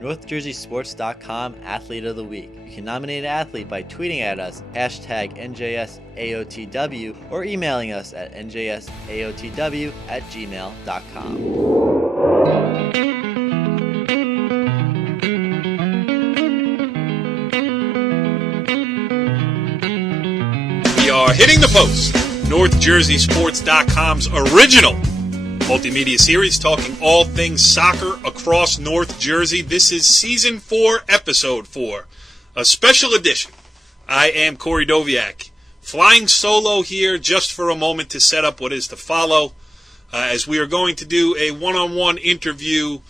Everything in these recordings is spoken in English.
NorthJerseySports.com Athlete of the Week. You can nominate an athlete by tweeting at us, #NJSAOTW, or emailing us at njsaotw@gmail.com. We are Hitting the Post, NorthJerseySports.com's original multimedia series talking all things soccer across North Jersey. This is Season 4, Episode 4, a special edition. I am Corey Doviak, flying solo here just for a moment to set up what is to follow, as we are going to do a one-on-one interview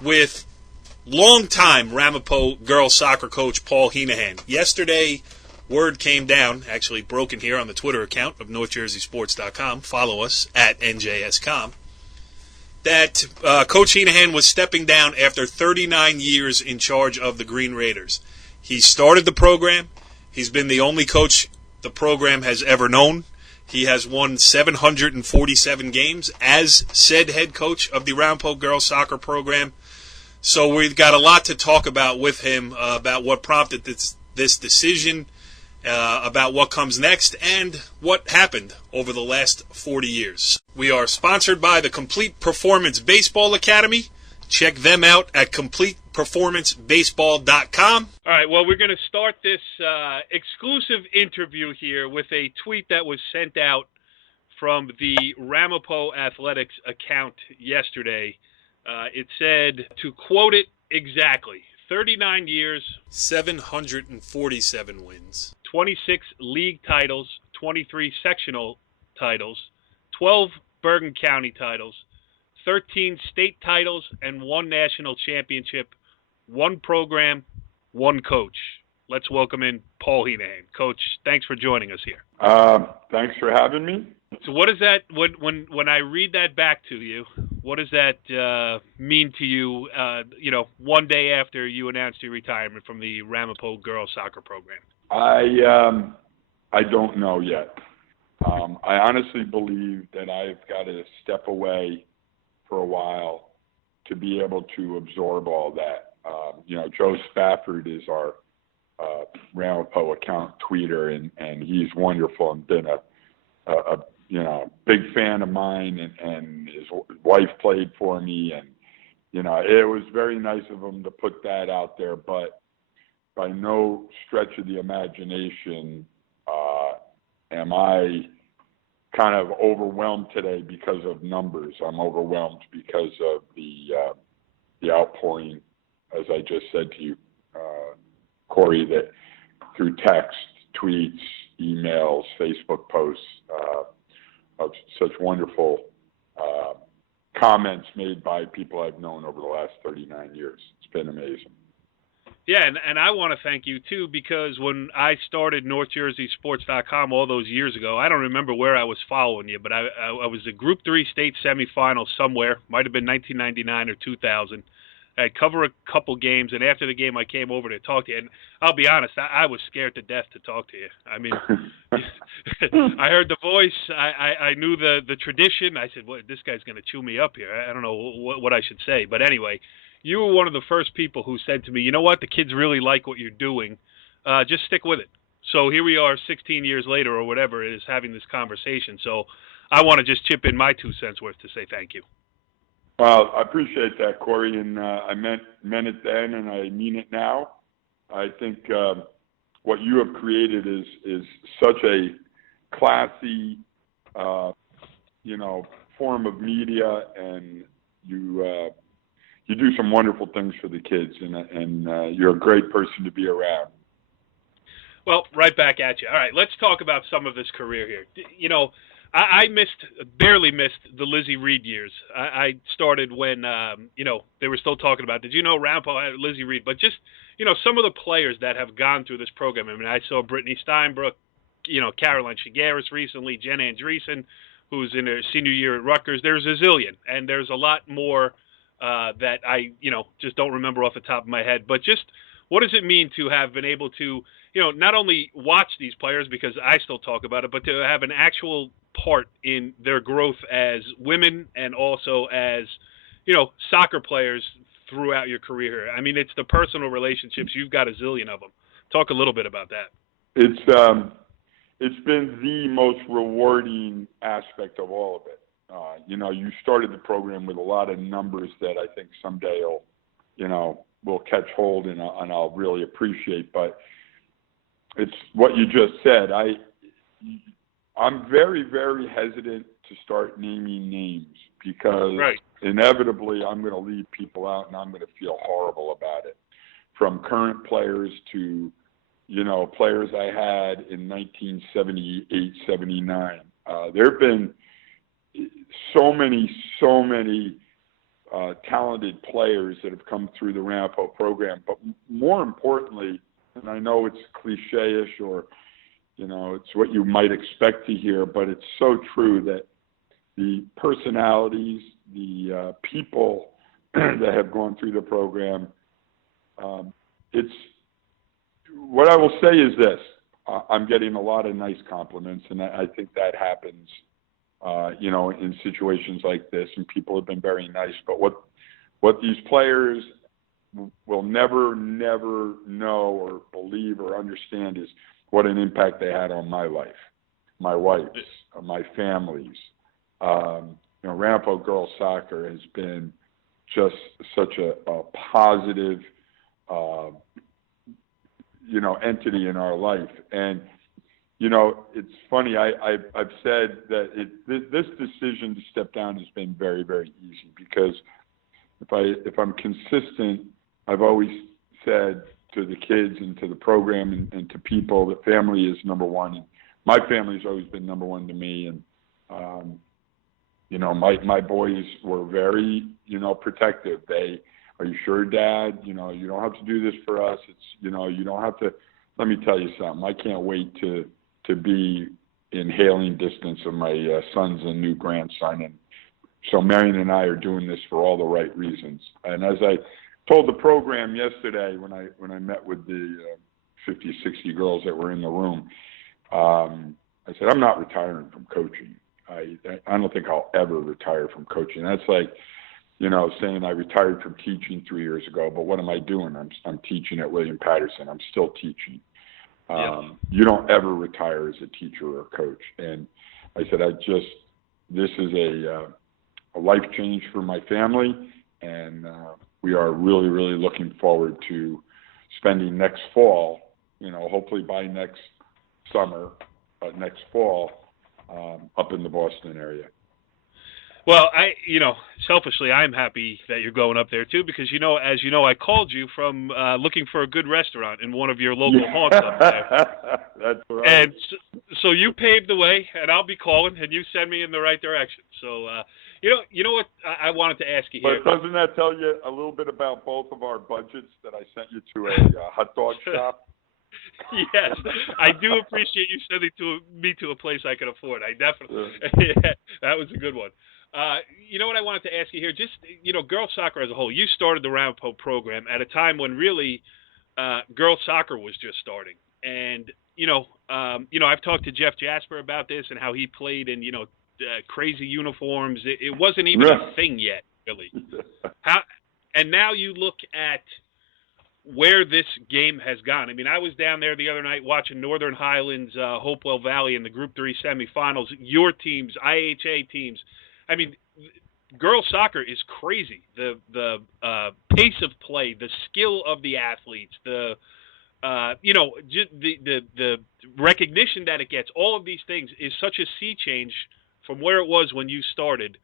with longtime Ramapo girls soccer coach Paul Heenehan. Yesterday, word came down, actually broken here on the Twitter account of NorthJerseySports.com. Follow us at NJSCom. That Coach Heenehan was stepping down after 39 years in charge of the Green Raiders. He started the program. He's been the only coach the program has ever known. He has won 747 games as said head coach of the Ramapo girls soccer program. So we've got a lot to talk about with him about what prompted this decision, about what comes next, and what happened over the last 40 years. We are sponsored by the Complete Performance Baseball Academy. Check them out at CompletePerformanceBaseball.com. All right, well, we're going to start this exclusive interview here with a tweet that was sent out from the Ramapo Athletics account yesterday. It said, to quote it exactly, 39 years, 747 wins, 26 league titles, 23 sectional titles, 12 Bergen County titles, 13 state titles, and 1 national championship, 1 program, 1 coach. Let's welcome in Paul Heenehan. Coach, thanks for joining us here. Thanks for having me. So what does that, when I read that back to you, what does that mean to you, one day after you announced your retirement from the Ramapo girls soccer program? I don't know yet. I honestly believe that I've got to step away for a while to be able to absorb all that. Joe Spafford is our Ramapo account tweeter, and he's wonderful and been a big fan of mine, and his wife played for me, and it was very nice of him to put that out there, but by no stretch of the imagination am I kind of overwhelmed today because of numbers. I'm overwhelmed because of the outpouring, as I just said to you, Corey, that through text, tweets, emails, Facebook posts, of such wonderful comments made by people I've known over the last 39 years. It's been amazing. Yeah, and I want to thank you, too, because when I started NorthJerseySports.com all those years ago, I don't remember where I was following you, but I was the Group 3 state semifinal somewhere. Might have been 1999 or 2000. I'd cover a couple games, and after the game, I came over to talk to you. And I'll be honest, I was scared to death to talk to you. I mean, I heard the voice. I knew the tradition. I said, well, this guy's going to chew me up here. I don't know what I should say. But anyway, you were one of the first people who said to me, you know what, the kids really like what you're doing. Just stick with it. So here we are 16 years later or whatever it is having this conversation. So I want to just chip in my 2 cents worth to say thank you. Well, I appreciate that, Corey, and I meant it then, and I mean it now. I think what you have created is such a classy, form of media, and you do some wonderful things for the kids, and you're a great person to be around. Well, right back at you. All right, let's talk about some of this career here. I barely missed the Lizzie Reed years. I started when, they were still talking about, did you know Ramapo had Lizzie Reed? But just, some of the players that have gone through this program. I mean, I saw Brittany Steinbrook, Caroline Shigaris recently, Jen Andreessen, who's in her senior year at Rutgers. There's a zillion, and there's a lot more that I, just don't remember off the top of my head. But just what does it mean to have been able to, not only watch these players, because I still talk about it, but to have an actual part in their growth as women and also as, soccer players throughout your career? I mean, it's the personal relationships. You've got a zillion of them. Talk a little bit about that. It's been the most rewarding aspect of all of it. You started the program with a lot of numbers that I think someday will catch hold and I'll really appreciate. But it's what you just said. I'm very, very hesitant to start naming names because inevitably I'm going to leave people out and I'm going to feel horrible about it. From current players to, players I had in 1978, 79. There have been so many talented players that have come through the Ramapo program. But more importantly, and I know it's cliche-ish or, it's what you might expect to hear, but it's so true that the personalities, the people that have gone through the program, what I will say is this. I'm getting a lot of nice compliments, and I think that happens, in situations like this, and people have been very nice. But what these players will never know or believe or understand is what an impact they had on my life, my wife's, my family's. Ramapo girls soccer has been just such a positive, entity in our life. And, it's funny. I've said that this decision to step down has been very, very easy because if I'm consistent, I've always said to the kids and to the program and to people that family is number one. And my family's always been number one to me. And, my boys were very, protective. Are you sure, Dad? You don't have to do this for us. It's, you don't have to. Let me tell you something. I can't wait to be in hailing distance of my son's and new grandson. And so Marion and I are doing this for all the right reasons. And as I told the program yesterday when I met with the 50, 60 girls that were in the room, I said, I'm not retiring from coaching. I don't think I'll ever retire from coaching. That's like, saying I retired from teaching 3 years ago, but what am I doing? I'm teaching at William Patterson. I'm still teaching. You don't ever retire as a teacher or a coach. And I said, this is a life change for my family, and we are really, really looking forward to spending next fall, hopefully by next summer, next fall, up in the Boston area. Well, selfishly, I'm happy that you're going up there too, because as you know, I called you from looking for a good restaurant in one of your local haunts up there. That's right. And so you paved the way, and I'll be calling, and you send me in the right direction. So, you know what I wanted to ask you here. But doesn't that tell you a little bit about both of our budgets that I sent you to a hot dog shop? Yes, I do appreciate you sending me to a place I can afford. I definitely, that was a good one. You know what I wanted to ask you here? Just, girls soccer as a whole. You started the Ramapo program at a time when really girls soccer was just starting. And, I've talked to Jeff Jasper about this and how he played in, crazy uniforms. It wasn't even a thing yet, really. And now you look at where this game has gone. I mean, I was down there the other night watching Northern Highlands, Hopewell Valley in the Group 3 semifinals. Your teams, IHA teams. I mean, girls soccer is crazy. The pace of play, the skill of the athletes, the recognition that it gets. All of these things is such a sea change from where it was when you started.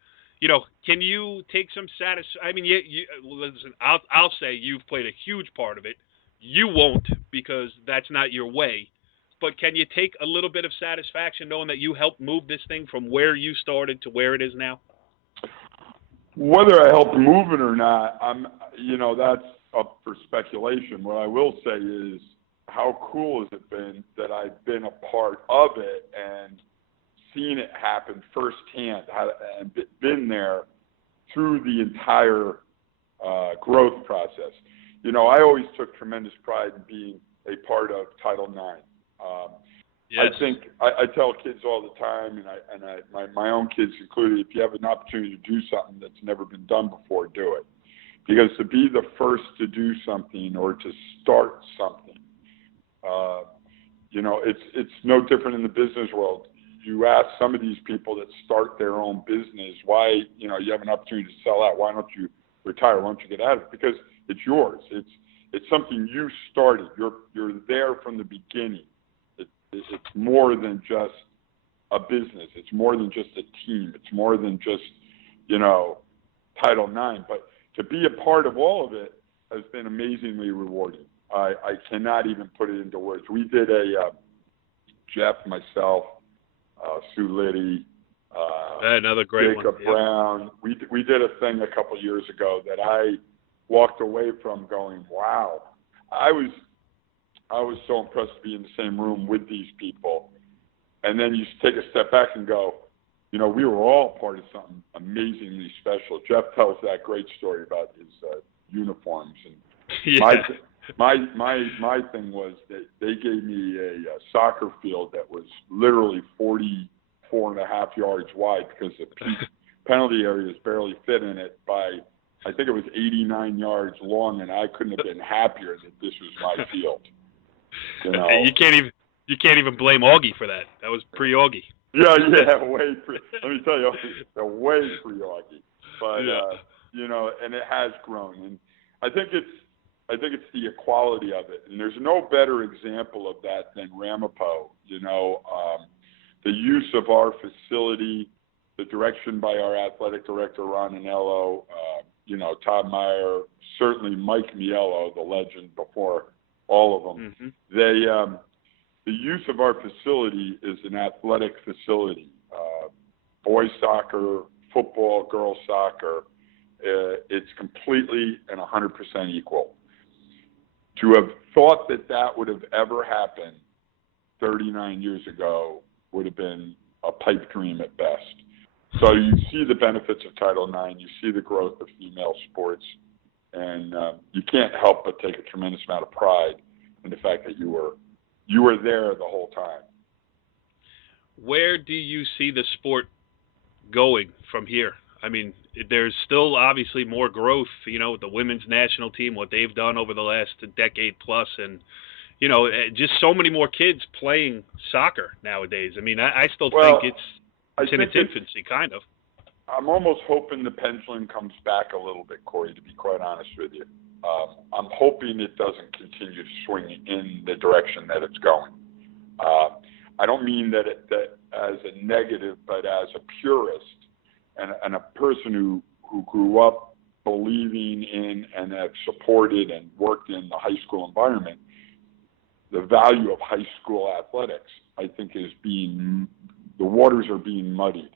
Can you take some satisfaction? I mean, listen, I'll say you've played a huge part of it. You won't, because that's not your way. But can you take a little bit of satisfaction knowing that you helped move this thing from where you started to where it is now? Whether I helped move it or not, that's up for speculation. What I will say is, how cool has it been that I've been a part of it and seen it happen firsthand, and been there through the entire growth process. I always took tremendous pride in being a part of Title IX. Yes. I think I tell kids all the time, and my own kids included, if you have an opportunity to do something that's never been done before, do it. Because to be the first to do something or to start something, it's no different in the business world. You ask some of these people that start their own business, why, you have an opportunity to sell out. Why don't you retire? Why don't you get out of it? Because it's yours. It's something you started. You're there from the beginning. It's more than just a business. It's more than just a team. It's more than just, Title IX. But to be a part of all of it has been amazingly rewarding. I cannot even put it into words. We did Jeff, myself, Sue Liddy, another great Jacob one. Brown. We did a thing a couple of years ago that I walked away from going, wow. I was so impressed to be in the same room with these people. And then you take a step back and go, we were all part of something amazingly special. Jeff tells that great story about his uniforms. And my thing was that they gave me a soccer field that was literally 44 and a half yards wide because the penalty areas barely fit in it by, I think it was 89 yards long, and I couldn't have been happier that this was my field. You can't even blame Augie for that. That was pre-Augie. Yeah, way pre. Let me tell you, way pre-Augie. But and it has grown, and I think it's the equality of it. And there's no better example of that than Ramapo. The use of our facility, the direction by our athletic director Ron Anello, Todd Meyer, certainly Mike Miello, the legend before all of them. Mm-hmm. The use of our facility is an athletic facility. Boys soccer, football, girls soccer, it's completely and 100% equal. To have thought that would have ever happened 39 years ago would have been a pipe dream at best. So you see the benefits of Title IX, you see the growth of female sports, and you can't help but take a tremendous amount of pride in the fact that you were there the whole time. Where do you see the sport going from here? I mean, there's still obviously more growth, with the women's national team, what they've done over the last decade plus, and, just so many more kids playing soccer nowadays. I mean, I still think it's in its infancy, kind of. I'm almost hoping the pendulum comes back a little bit, Corey, to be quite honest with you. I'm hoping it doesn't continue to swing in the direction that it's going. I don't mean that as a negative, but as a purist and a person who grew up believing in and have supported and worked in the high school environment. The value of high school athletics, I think, the waters are being muddied.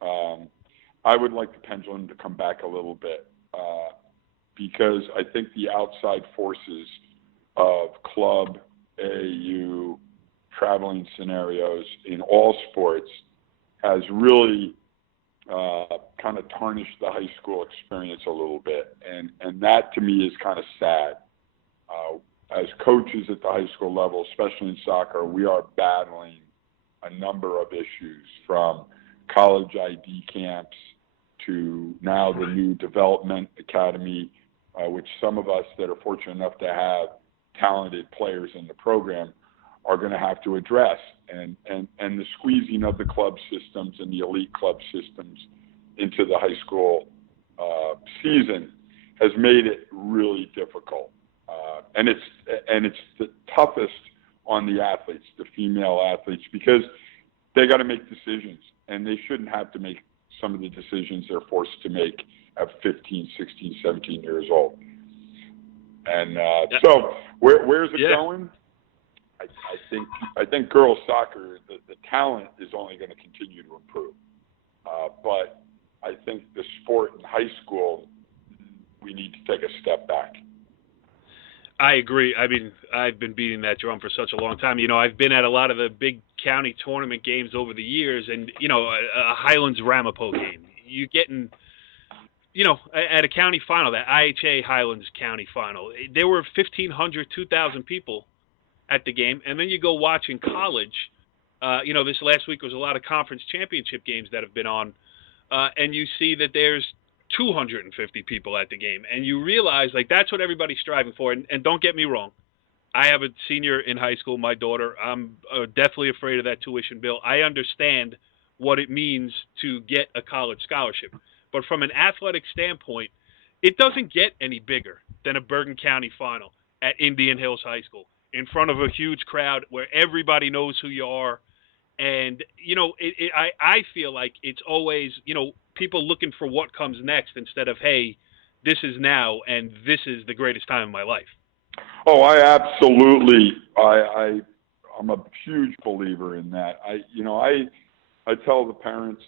I would like the pendulum to come back a little bit. Because I think the outside forces of club, AAU, traveling scenarios in all sports has really kind of tarnished the high school experience a little bit. And that to me is kind of sad. As coaches at the high school level, especially in soccer, we are battling a number of issues from college ID camps to now the new development academy, which some of us that are fortunate enough to have talented players in the program are going to have to address. And the squeezing of the club systems and the elite club systems into the high school season has made it really difficult. And it's the toughest on the athletes, the female athletes, because they got to make decisions, and they shouldn't have to make some of the decisions they're forced to make at 15, 16, 17 years old. And so where's it going? I think girls soccer, the talent is only going to continue to improve. But I think the sport in high school, we need to take a step back. I agree. I mean, I've been beating that drum for such a long time. I've been at a lot of the big county tournament games over the years, and, a Highlands Ramapo game. You're getting, at a county final, that IHA Highlands County final, there were 1,500, 2,000 people at the game. And then you go watch in college, this last week was a lot of conference championship games that have been on, and you see that there's 250 people at the game. And you realize, like, that's what everybody's striving for. And don't get me wrong. I have a senior in high school, my daughter. I'm definitely afraid of that tuition bill. I understand what it means to get a college scholarship. But from an athletic standpoint, it doesn't get any bigger than a Bergen County final at Indian Hills High School in front of a huge crowd where everybody knows who you are. And, I feel like it's always, people looking for what comes next instead of, hey, this is now and this is the greatest time of my life. Oh, I absolutely. I'm a huge believer in that. I tell the parents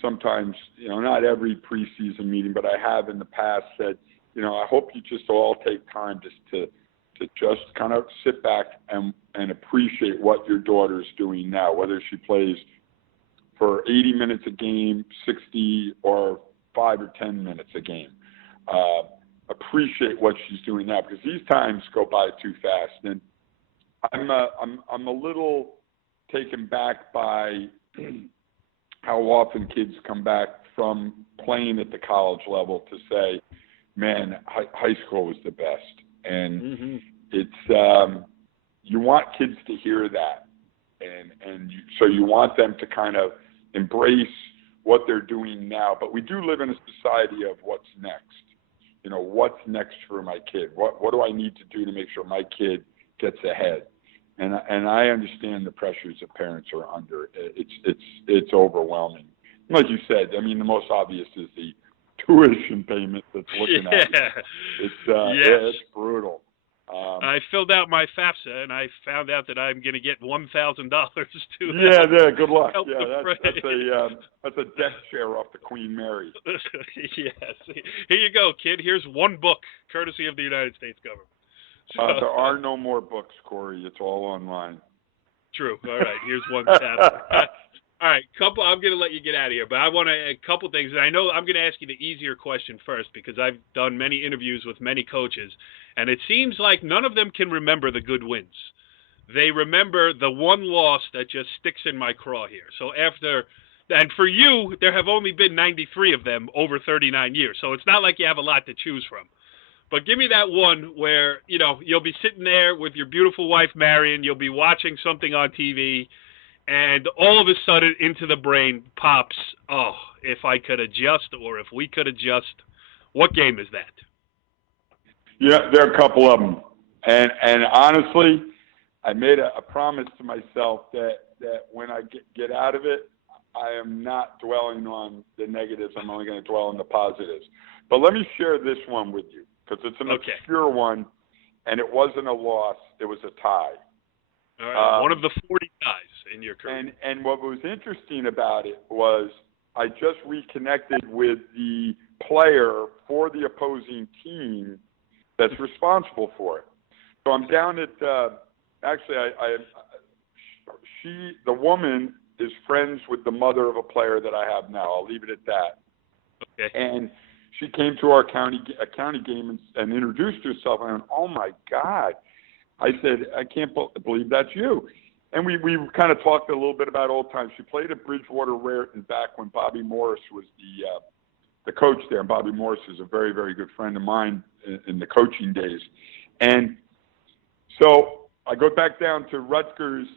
sometimes, not every preseason meeting, but I have in the past said, I hope you just all take time just to just kind of sit back and appreciate what your daughter's doing now, whether she plays for 80 minutes a game, 60, or 5 or 10 minutes a game. Appreciate what she's doing now, because these times go by too fast. And I'm a little taken back by how often kids come back from playing at the college level to say, man, high school was the best. And it's you want kids to hear that, so you want them to kind of embrace what they're doing now. But we do live in a society of what's next. What's next for my kid? What do I need to do to make sure my kid gets ahead? And I understand the pressures that parents are under. It's overwhelming. Like you said, I mean, the most obvious is the tuition payment that's looking at you. It's brutal. I filled out my FAFSA, and I found out that I'm going to get $1,000 to good luck. Help that's a death share off the Queen Mary. Yes. Here you go, kid. Here's one book, courtesy of the United States government. So, there are no more books, Corey. It's all online. True. All right. Here's one tab. All right, I'm going to let you get out of here, but I want a couple things. And I know I'm going to ask you the easier question first, because I've done many interviews with many coaches, and it seems like none of them can remember the good wins. They remember the one loss that just sticks in my craw here. So and for you, there have only been 93 of them over 39 years, so it's not like you have a lot to choose from. But give me that one where, you'll be sitting there with your beautiful wife, Marion, you'll be watching something on TV, and all of a sudden into the brain pops, oh, if I could adjust, or if we could adjust. What game is that? Yeah, there are a couple of them. And honestly, I made a promise to myself that when I get out of it, I am not dwelling on the negatives. I'm only going to dwell on the positives. But let me share this one with you, because it's an obscure one, and it wasn't a loss. It was a tie. All right, one of the 40 ties in your career. And what was interesting about it was I just reconnected with the player for the opposing team that's responsible for it. So I'm down at the woman is friends with the mother of a player that I have now. I'll leave it at that. Okay. And she came to our county game and introduced herself. And I went, oh my God. I said, I can't believe that's you. And we kind of talked a little bit about old times. She played at Bridgewater Raritan back when Bobby Morris was the coach there. And Bobby Morris is a very, very good friend of mine in the coaching days. And so I go back down to Rutgers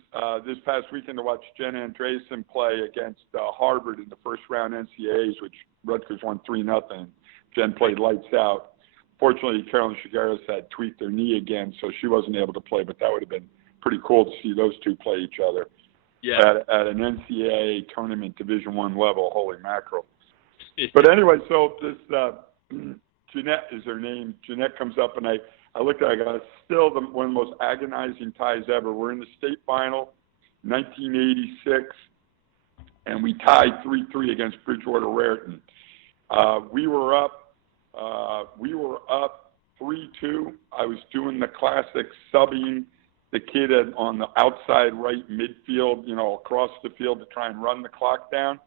this past weekend to watch Jen Andreessen play against Harvard in the first round NCAAs, which Rutgers won 3-0. Jen played lights out. Fortunately, Carolyn Shigaris had tweaked her knee again, so she wasn't able to play, but that would have been pretty cool to see those two play each other at an NCAA tournament Division I level. Holy mackerel. But anyway, so this Jeanette is her name. Jeanette comes up, and I looked at her, I go, it's still one of the most agonizing ties ever. We're in the state final, 1986, and we tied 3-3 against Bridgewater Raritan. We were up 3-2. I was doing the classic subbing the kid on the outside right midfield, across the field to try and run the clock down.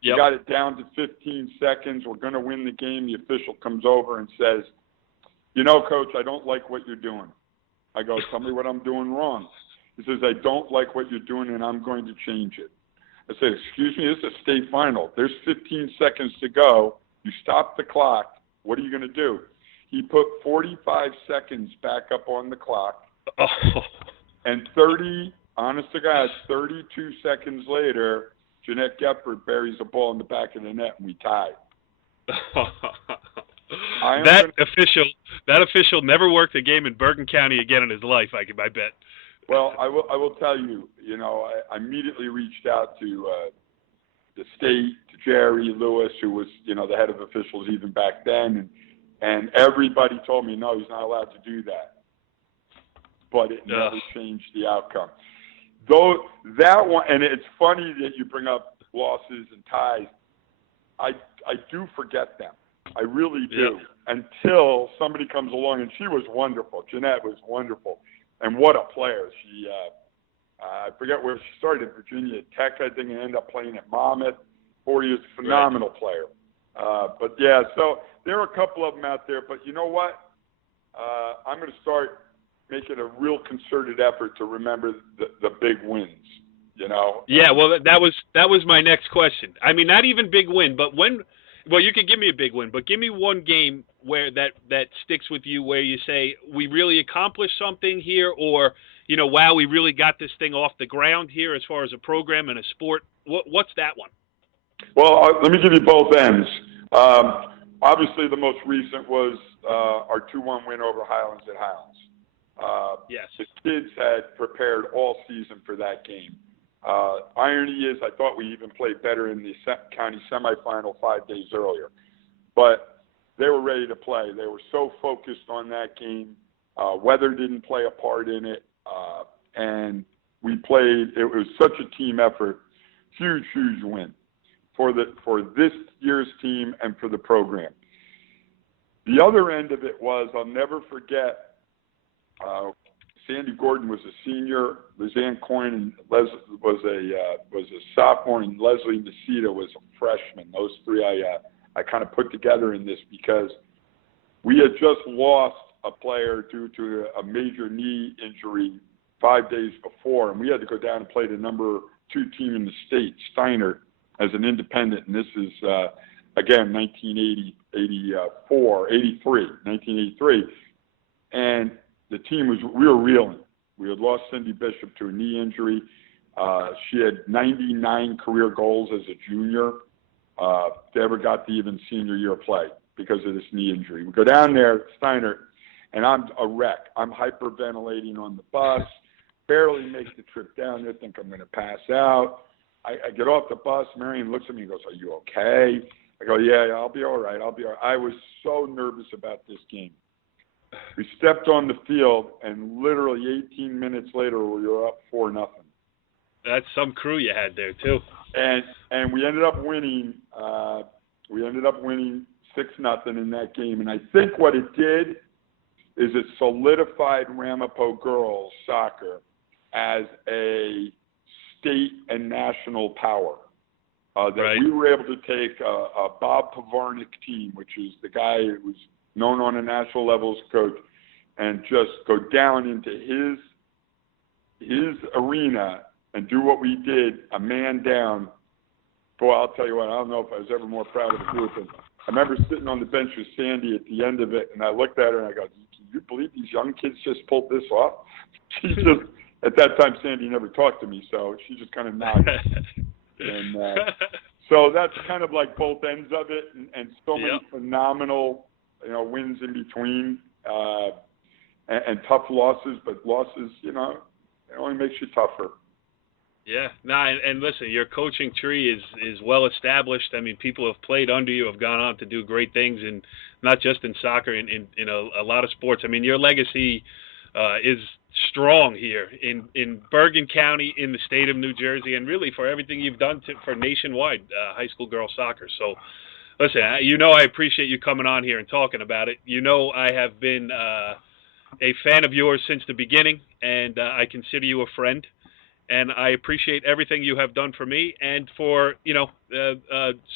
Yep. We got it down to 15 seconds. We're going to win the game. The official comes over and says, Coach, I don't like what you're doing. I go, tell me what I'm doing wrong. He says, I don't like what you're doing, and I'm going to change it. I said, excuse me, this is a state final. There's 15 seconds to go. You stop the clock. What are you going to do? He put 45 seconds back up on the clock. Oh. And honest to God, 32 seconds later, Jeanette Gephardt buries a ball in the back of the net, and we tied. That official never worked a game in Bergen County again in his life, I bet. Well, I will tell you, I immediately reached out to the state, to Jerry Lewis, who was, the head of officials even back then, and everybody told me, no, he's not allowed to do that. But it never changed the outcome. Though that one, and it's funny that you bring up losses and ties. I do forget them. I really do. Yeah. Until somebody comes along, and she was wonderful. Jeanette was wonderful, and what a player. She, I forget where she started, Virginia Tech, I think, and ended up playing at Monmouth. 4 years, phenomenal player. But yeah, so there are a couple of them out there. But you know what? I'm going to start making a real concerted effort to remember the big wins. Yeah, well, that was my next question. I mean, not even big win, but when. Well, you could give me a big win, but give me one game where that sticks with you, where you say we really accomplished something here, or wow, we really got this thing off the ground here as far as a program and a sport. What's that one? Well, let me give you both ends. Obviously, the most recent was our 2-1 win over Highlands at Highlands. Yes. The kids had prepared all season for that game. Irony is, I thought we even played better in the county semifinal 5 days earlier. But they were ready to play. They were so focused on that game. Weather didn't play a part in it. And we played. It was such a team effort. Huge, huge win for this year's team and for the program. The other end of it was, I'll never forget, Sandy Gordon was a senior, Lizanne Coyne was a sophomore, and Leslie Nacita was a freshman. Those three I kind of put together in this because we had just lost a player due to a major knee injury 5 days before, and we had to go down and play the number 2 team in the state, Steiner, as an independent. And this is, again, 1983. And the team we were reeling. We had lost Cindy Bishop to a knee injury. She had 99 career goals as a junior. They ever got to even senior year play because of this knee injury. We go down there, Steiner, and I'm a wreck. I'm hyperventilating on the bus, barely make the trip down there, think I'm going to pass out. I get off the bus. Marion looks at me and goes, "Are you okay?" I go, yeah, I'll be all right. I was so nervous about this game. We stepped on the field, and literally 18 minutes later, we were up 4-0. That's some crew you had there too. And we ended up winning. We ended up winning 6-0 in that game. And I think what it did is it solidified Ramapo girls soccer as a state and national power. We were able to take a Bob Pavarnik team, which is the guy who was known on a national level as coach, and just go down into his arena and do what we did, a man down. Boy, I'll tell you what, I don't know if I was ever more proud of the group. And I remember sitting on the bench with Sandy at the end of it, and I looked at her and I go, "Can you believe these young kids just pulled this off?" She just, at that time, Sandy never talked to me, so she just kind of nodded. And so that's kind of like both ends of it, and so many phenomenal, wins in between, and tough losses. But losses, it only makes you tougher. Yeah, and listen, your coaching tree is well established. I mean, people have played under you, have gone on to do great things, and not just in soccer, in a lot of sports. I mean, your legacy is strong here in Bergen County, in the state of New Jersey, and really for everything you've done for nationwide high school girls soccer. So, listen, I appreciate you coming on here and talking about it. I have been a fan of yours since the beginning, and I consider you a friend. And I appreciate everything you have done for me and for,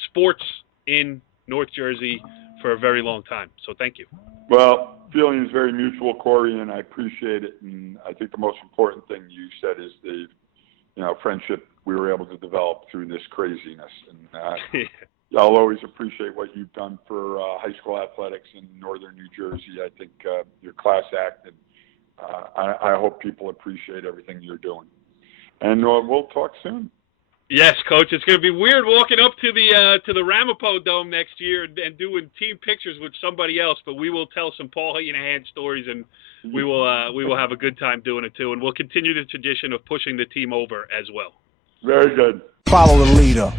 sports in North Jersey for a very long time. So thank you. Well, feeling is very mutual, Corey, and I appreciate it. And I think the most important thing you said is the, friendship we were able to develop through this craziness. And, I'll always appreciate what you've done for high school athletics in northern New Jersey. I think you're class act, and I hope people appreciate everything you're doing. And we'll talk soon. Yes, Coach. It's going to be weird walking up to the Ramapo Dome next year and doing team pictures with somebody else, but we will tell some Paul Heenehan stories, and we will have a good time doing it too, and we'll continue the tradition of pushing the team over as well. Very good. Follow the leader.